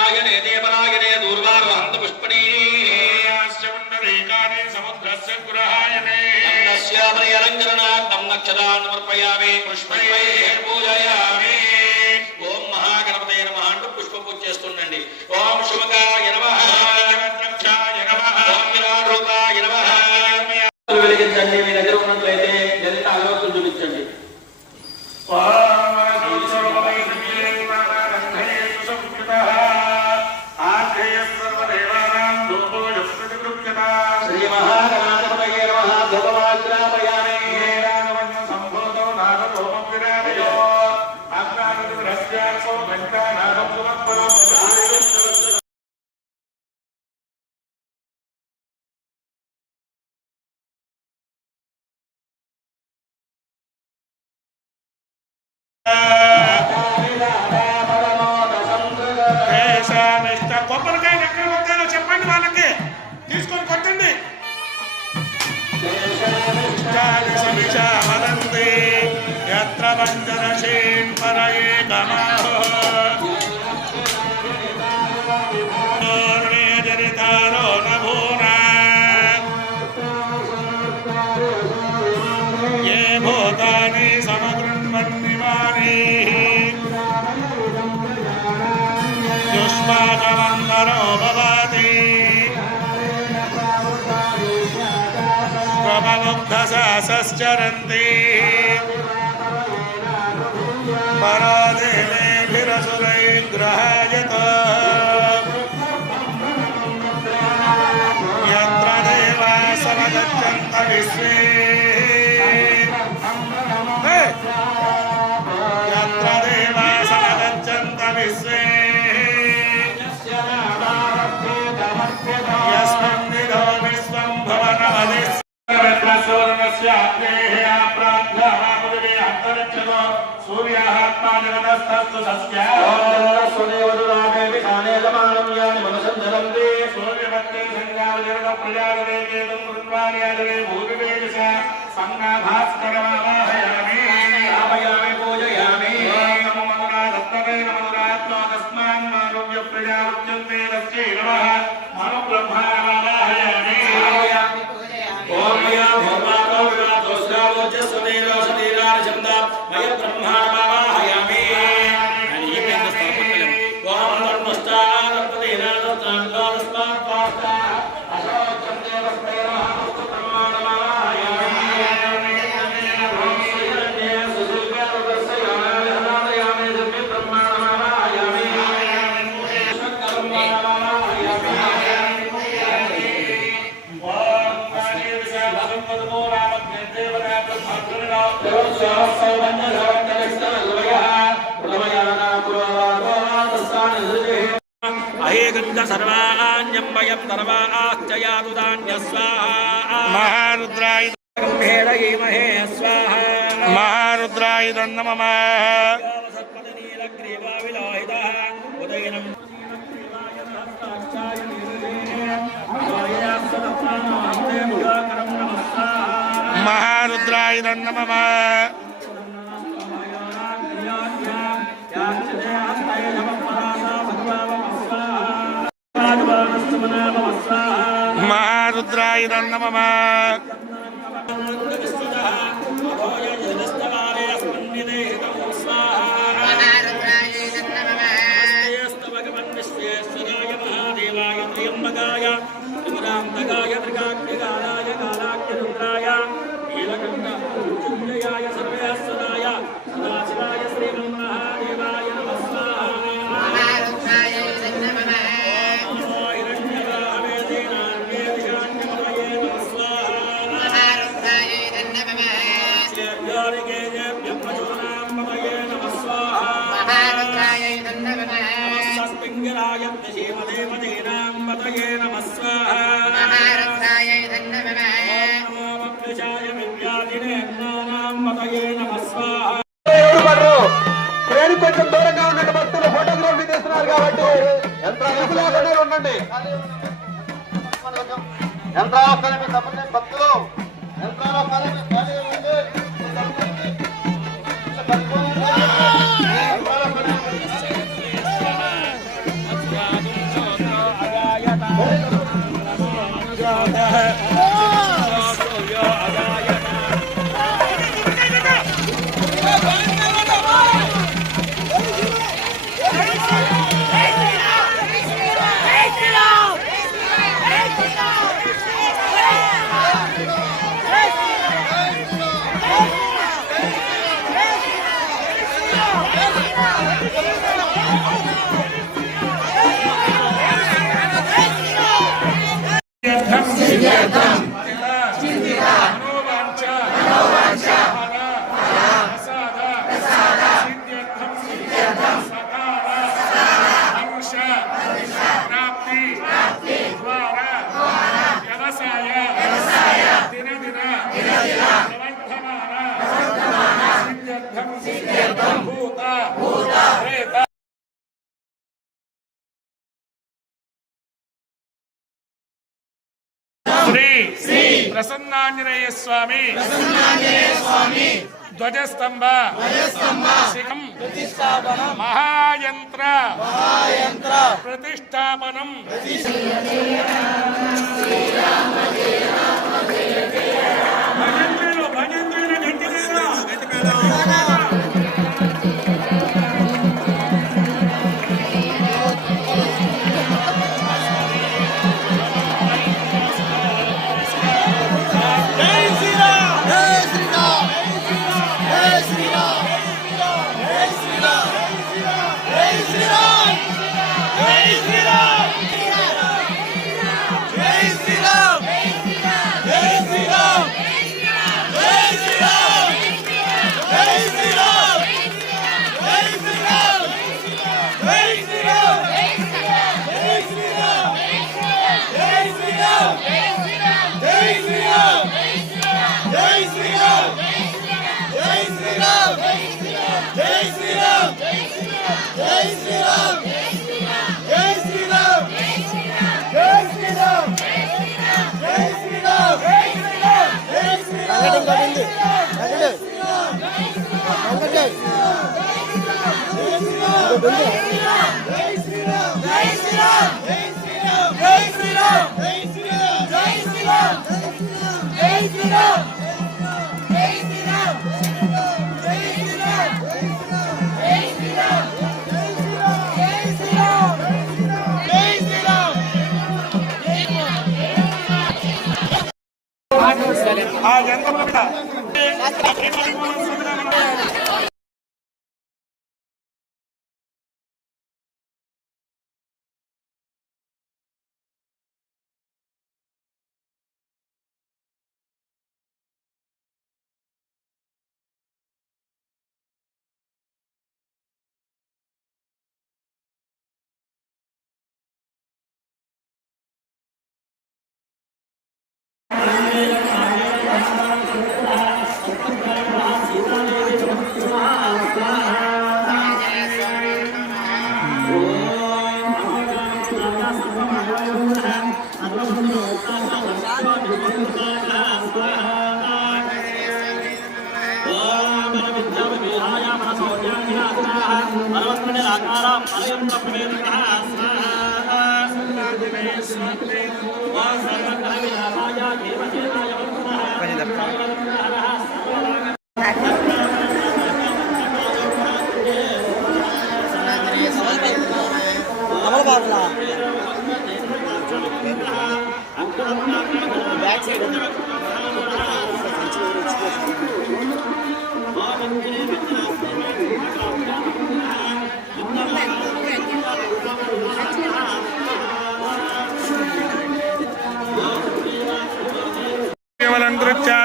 ఆయనే దేవరాయనే దూర్వారు హంత పుష్పణీ సముద్రస్య గురహాయనే అలంకరణార్థం నక్షదాన్ సమర్పయామి పుష్పై పూజయామి. ఓం మహాగణపతయ నమః అంటూ పుష్ప పూజ చేస్తుండండి. ఓం శుభకాయ నమః, రక్షాయ నమః, ఓం విరాట్ రూపాయ నమః. వెలిగించండి. మీ దగ్గర ఉన్నట్లయితే లలిత అగరత్తులు చూపించండి. కొబ్బరికాయ ఎక్కడ కొట్టాలో చెప్పండి, వాళ్ళకి తీసుకొని కొట్టండి. ఎత్ర వంచనశీన్ పరయే జరితారో నభూనా ఏ భూతాని సమగృణ్వన్నివాని యుష్మాకమందరో భవతి ప్రమముగ్ధసాసశ్చరంతి పరాదేవేభిరసురైర్గ్రహాయత యత్ర దేవా సమగచ్చంత విశ్వే యత్ర దేవా సమగచ్చంత విశ్వే యస్మిన్నిదో విశ్వం భవనమది సూర్యాత్మా జగదస్తు సూర్యభక్తి సంజ్ఞావజన ప్రజావేకేతం కృత్వాణ్యాదవే భూమివేశ సంజ్ఞాభాస్కరమావాహయామి ఆవయామి పూజయామి. నమో మధురా దత్తవే నమోరాత్మా తస్మాన్ మానవ్య ప్రజా ఉచ్యంతే తస్యై నమః మను బ్రహ్మావాహయామి. ఓం యా భూమాతో విరాతో శ్రావోజస్వదేవో సదేరాన శబ్దా మయ బ్రహ్మావాహయామి. అని ఈ పేరు స్థాపనలం. ఓం ధర్మస్థా ధర్మదేనా ధర్మో తస్మాత్ పాస్తా అశోచం దేవస్తే మహాముక్త బ్రహ్మావాహయామి. ఓం శ్రీరంగే సుశిల్పేర్వస్య యోనాదయామి దివ్య బ్రహ్మావాహయామి. అహేగంధ సర్వాణ్యం వయం మహారుద్రాయ మహారుద్రాయ నమః. మహారుద్రాయ నమః. మహారుద్రాయ నమః. కొంచెం దూరంగా ఉన్నట్టు భక్తులు ఫోటోగ్రఫీ తీస్తున్నారు కాబట్టి ఎంత ఉండండి. యంత్రాల వస్తానే మీ తప్పని భక్తులు యంత్రాల వస్తానే మీ ఖాళీ ఉంది శ్రీ ప్రసన్నాంజనేయ స్వామి ధ్వజస్తంభ శిఖం మహాయంత్ర ప్రతిష్టాపనం ఆ యంత్రం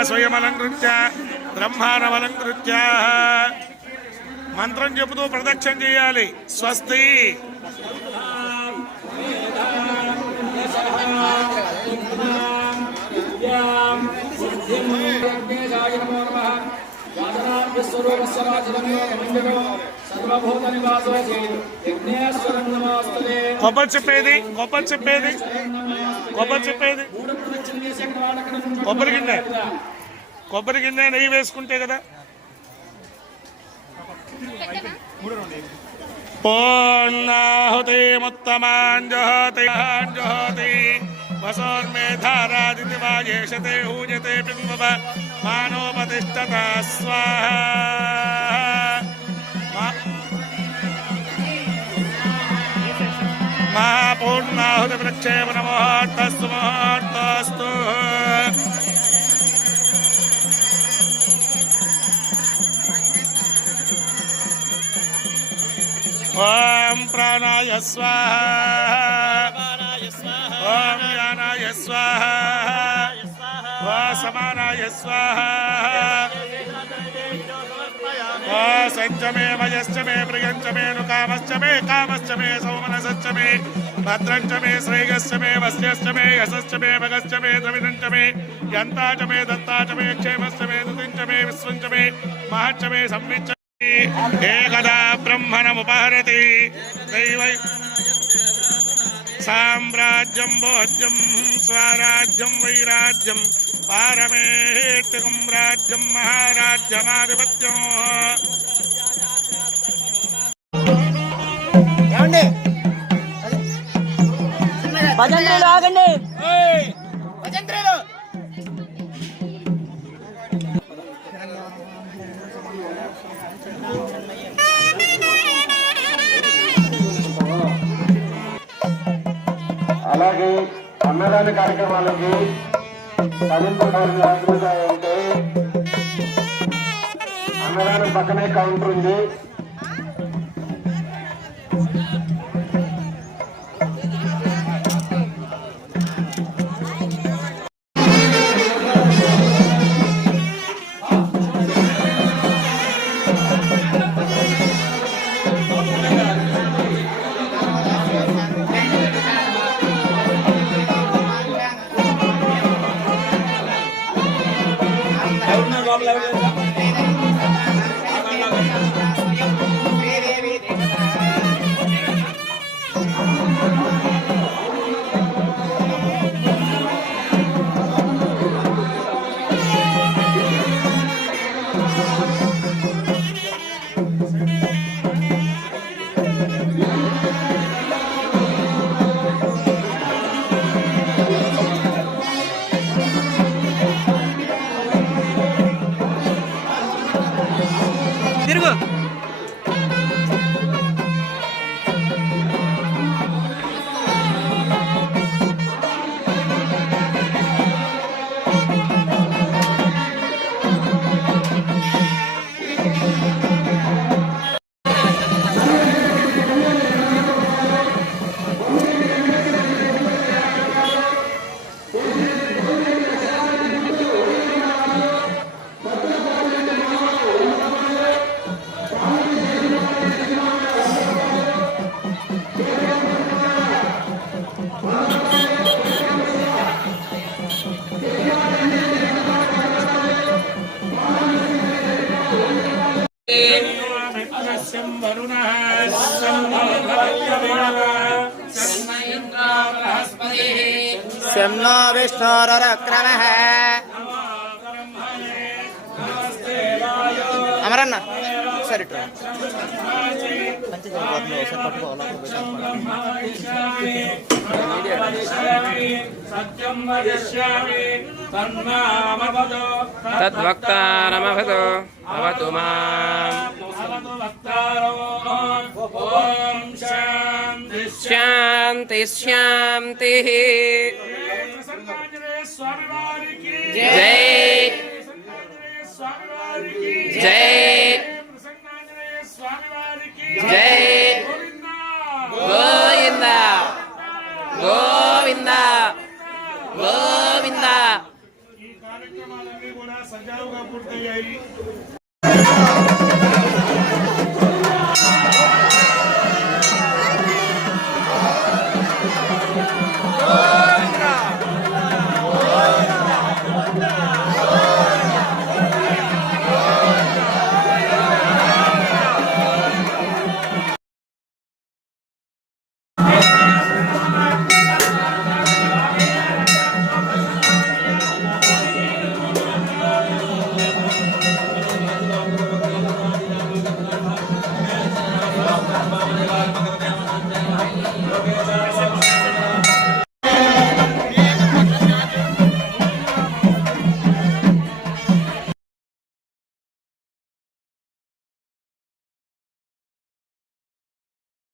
స్వయమలంకృత్య బ్రహ్మానమలంకృత్య మంత్రం చెబుతూ ప్రదక్షిణ చేయాలి. స్వస్తి కొబ్బరి చెప్పేది కొబ్బరి చెప్పేది కొబ్బరి చెప్పేది కొబ్బరి గిన్నె నెయ్యి వేసుకుంటే కదా. పూర్ణాహుతిముత్తమాంజహతి వసోన్మేధారాదితి వాయేషతే హూయతే పిన్వవ మానోపతిష్టత స్వాహా. మహాపూర్ణాహుతి ప్రక్షేపణ ముహూర్తస్తు ముహూర్తస్తు. ఓం ప్రాణాయ స్వాహా, ఓం యానాయ స్వాహా, ఓం సమానాయ స్వాహా, ఓం సంచమే వయశ్చమే ప్రియంచమే కామశ్చమే కామశ్చమే సౌమనసశ్చమే భద్రంచమే శ్రేయశ్చమే వస్యశ్చమే యశశ్చమే భగశ్చమే ద్రవిణంచమే యంతాచమే దత్తాచమే క్షేమశ్చమే దుతించమే విశ్వంచమే మహచ్చమే సంవిచ్చ ఏకదా బ్రహ్మణముపహరతి దైవై సామ్రాజ్యం భోజ్యం స్వరాజ్యం వైరాజ్యం పారమేత్తికం రాజ్యం మహారాజ్యమాధిపత్యం. భజంత్రులు ఆగండి. అలాగే అన్నదాన కార్యక్రమాలకి ఉంటే అన్నదానం పక్కనే కౌంటర్ ఉంది. తిరుగు. శంనో విష్ణోరక్రమః. అమరన్న సరే తద్వక్తారమభతో అవతు మాం. శాంతి శాంతి. జై జై జై గోవింద గోవింద గోవింద. ఈ కార్యక్రమాలన్నీ కూడా సజావుగా పూర్తయ్యాయి.